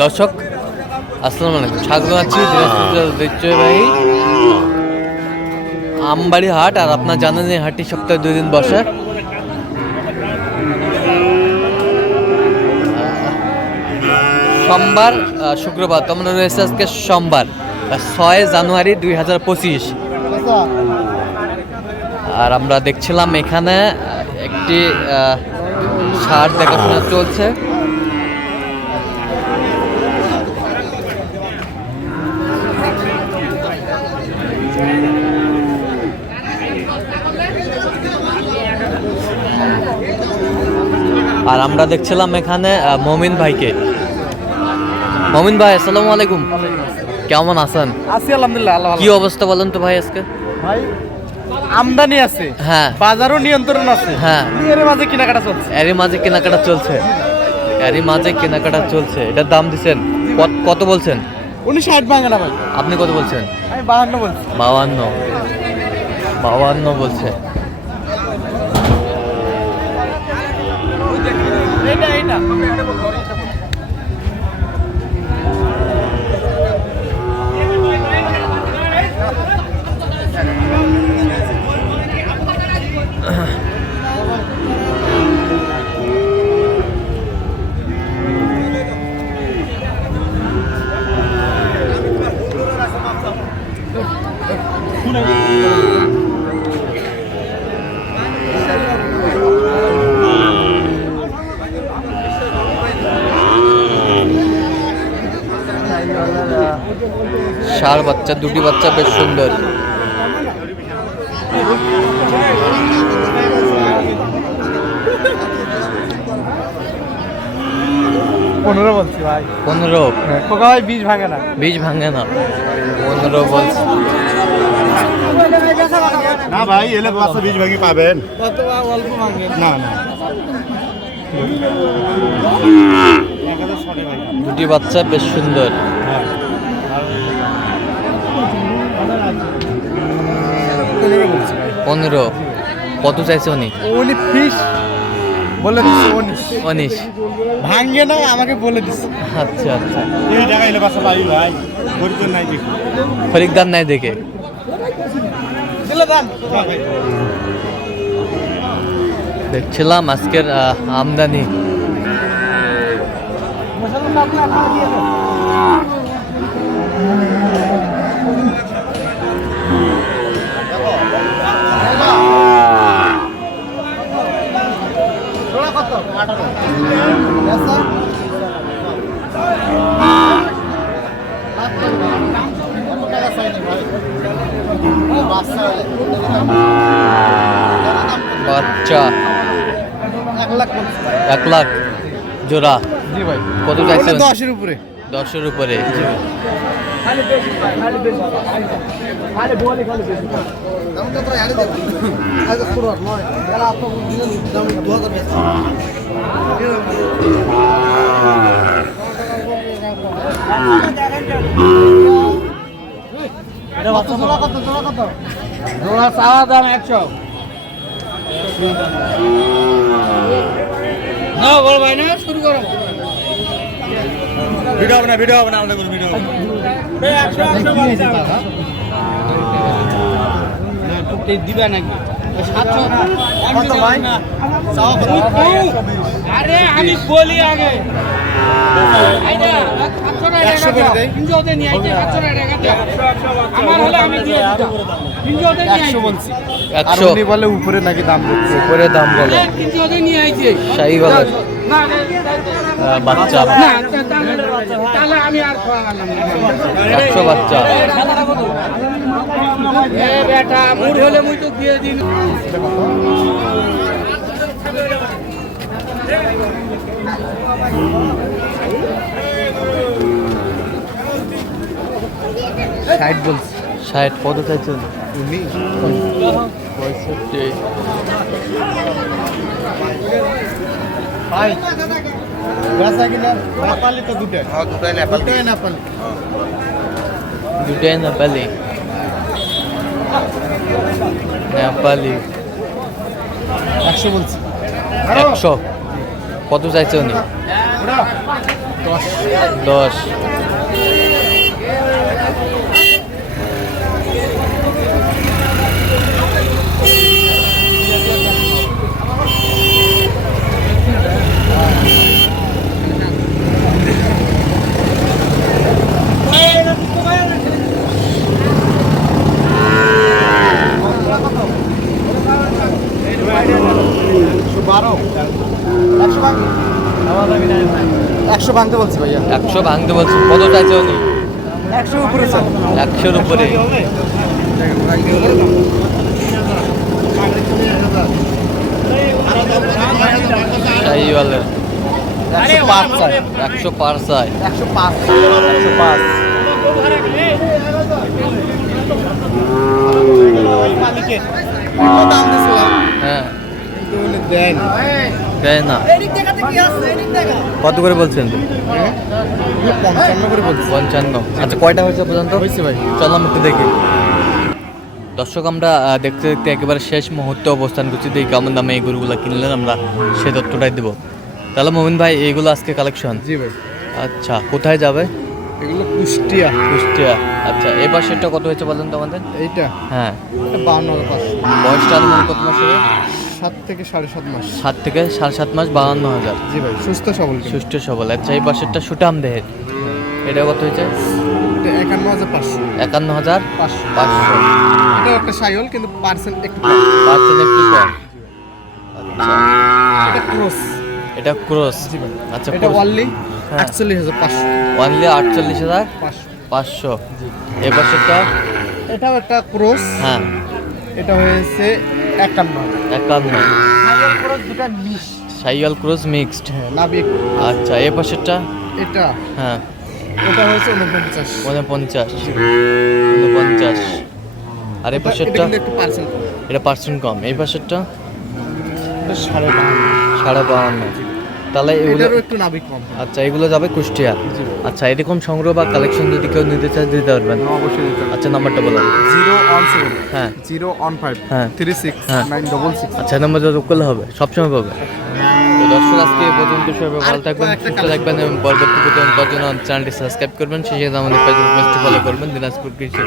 দর্শক, আসসালামু আলাইকুম। স্বাগত আছি ঐতিহ্যবাহী আমবাড়ি হাট, আর আপনার জানেন এই হাটটি সপ্তাহে দুই দিন বসে। সোমবার শুক্রবার, তোমরা রয়েছে আজকে সোমবার ছয় জানুয়ারি দুই হাজার পঁচিশ। আর আমরা দেখছিলাম এখানে একটি সার দেখাশোনা চলছে। আর আমরা দেখছিলাম এখানে মমিন ভাইকে। মমিন ভাই আসসালামু আলাইকুম। কেমন আছেন? আছি আলহামদুলিল্লাহ আল্লাহ কি অবস্থা বলেন তো ভাই আজকে? ভাই আমদানি আছে। হ্যাঁ। বাজারও নিয়ন্ত্রণ আছে। হ্যাঁ। এর মাঝে কেনাকাটা চলছে। এরই মাঝে কেনাকাটা চলছে। এরই মাঝে কেনাকাটা চলছে। এটার দাম দিছেন কত- কত বলছেন? উনি ষাট না ভাই। আপনি কত বলছেন? আমি বাহান্ন বলছি। বাউান্ন বাউান্ন বলছে ষাঁড় বাচ্চা দুটি বাচ্চা বেশ সুন্দর। পনেরো বলছি ভাই। পনেরো? পোকা ভাই বীজ ভাঙে না। বীজ ভাঙে না। পনেরো বলছে। না ভাই এলে বাচ্চা বীজ ভাঙি পাবেন। কত অল্প ভাঙে না না। দুটি বাচ্চা বেশ সুন্দর। পনেরো বলছি। পনেরো। কত চাইছে উনি? উনি ফিস বলে দিচ্ছে উনিশ। উনিশ। ভাঙে না আমাকে বলে দিচ্ছে। আচ্ছা আচ্ছা। এই জায়গায় এলে পাবি ভাই। নাই দেখি খরিকদার নাই দেখে। দেখছিলাম আজকের আমদানি। বাচ্চা। এক লাখ জোড়া। জি ভাই কত চাইছে দশের উপরে। দশের উপরে। জোড়া চাওয়া দাম একশো। না বল ভাই না শুরু করো। ভিডিও হবে না ভিডিও হবে না আমাদের কোনো ভিডিও হবে। দিবে নাকি? আরে আমি বলি আগে। একশো করে দেই। আমার হলে আমি দিয়ে দিতাম তিনশোতে নিয়ে একশো বলছি আর উনি বলে উপরে নাকি দাম উপরে দাম বলে শাহি বলে বাচ্চা। একশো বাচ্চা বেটা মুড হলে মুই তো দিয়ে দিন ষাট বলছি। ষাট কত চাইছেন? পঁয়ষট্টি। ভাই বেচা কিনা নেপালি তো দুটো হ্যাঁ দুটাই নেপালি। দুটাই নেপালি। দুটাই নেপালি। নেপালি। একশো বলছি। একশো। কত চাইছে উনি? দশ। বারো একশো ভাঙ একশো ভাঙতে বলছি ভাইয়া। একশো ভাঙতে বলছি। কত চাইছে উনি? একশো উপরে একশোর উপরে। একশো পাঁচ চাই। একশো পার চাই। একশো পাঁচ। একশো পাঁচ। হ্যাঁ। দেন। দেয় না। কত করে বলছেন? পঞ্চান্ন। করে বলছি পঞ্চান্ন আচ্ছা কয়টা হয়েছে পর্যন্ত? হয়েছে ভাই চলো একটু দেখি। দর্শক আমরা দেখতে দেখতে একেবারে শেষ মুহূর্তে অবস্থান করছি। দেখি কেমন দামে এই গরুগুলো কিনলেন আমরা সে তথ্যটাই দেবো। তাহলে মোমিন ভাই এইগুলো আজকে কালেকশন জি ভাই। আচ্ছা কোথায় যাবে? এগুলো কুষ্টিয়া। কুষ্টিয়া। আচ্ছা এই পাশেরটা কত হয়েছে বলেন তো আমাদের? এইটা? হ্যাঁ। বাউন্ন বয়সটা কত মাস হবে সাত থেকে সাড়ে সাত মাস। সাত থেকে সাড়ে সাত মাস বাহান্ন হাজার। জি ভাই সুস্থ সবল। সুষ্ঠু সবল। আচ্ছা এই পাশেরটা সুটাম দেহের। এটা কত হয়েছে? একান্ন হাজার পাঁচশো। একান্ন হাজার পাঁচশো। পাঁচশো। এটাও একটা সাইল কিন্তু পার্সেন্ট একটু পার্সেন্ট একটু কম। আচ্ছা। এটা ক্রস। এটা ক্রস। আচ্ছা এটা ওয়ানলি হ্যাঁ। একচল্লিশ হাজার পাঁচশো। ওয়ানলি আটচল্লিশ হাজার পাঁচশো। পাঁচশো। এ পাশেরটা? এটাও একটা ক্রস। হ্যাঁ। এটা হয়েছে একান্ন। একান্ন। দুটা মিস সাইয়াল ক্রস মিক্সড। হ্যাঁ নাবিক আচ্ছা এ পাশেরটা? এটা। হ্যাঁ। এটা হয়েছে উনপঞ্চাশ উনপঞ্চাশ উনপঞ্চাশ আর এই এটা পাশেরটা? এটা পার্সেন্ট কম। এই পাশেরটা? সাড়ে বাহান্ন। সাড়ে বাহান্ন। তাহলে এগুলো একটু কম আচ্ছা এগুলো যাবে কুষ্টিয়া? আচ্ছা এরকম সংগ্রহ বা কালেকশন যদি কেউ নিতে চায় দিতে পারবেন? অবশ্যই আচ্ছা নাম্বারটা বলুন জিরো ওয়ান সেভেন হ্যাঁ। জিরো ওয়ান ফাইভ হ্যাঁ। থ্রি সিক্স হ্যাঁ। Nine double six. আচ্ছা নাম্বার করলে হবে সবসময় পাবে। তো দর্শক আজকে এই পর্যন্ত সবাই ভালো থাকবেন সুস্থ থাকবেন এবং পরবর্তী পর্যন্ত চ্যানেলটি সাবস্ক্রাইব করবেন সেই সাথে আমাদের ফেসবুক পেজটি ফলো করবেন দিনাজপুর কৃষি।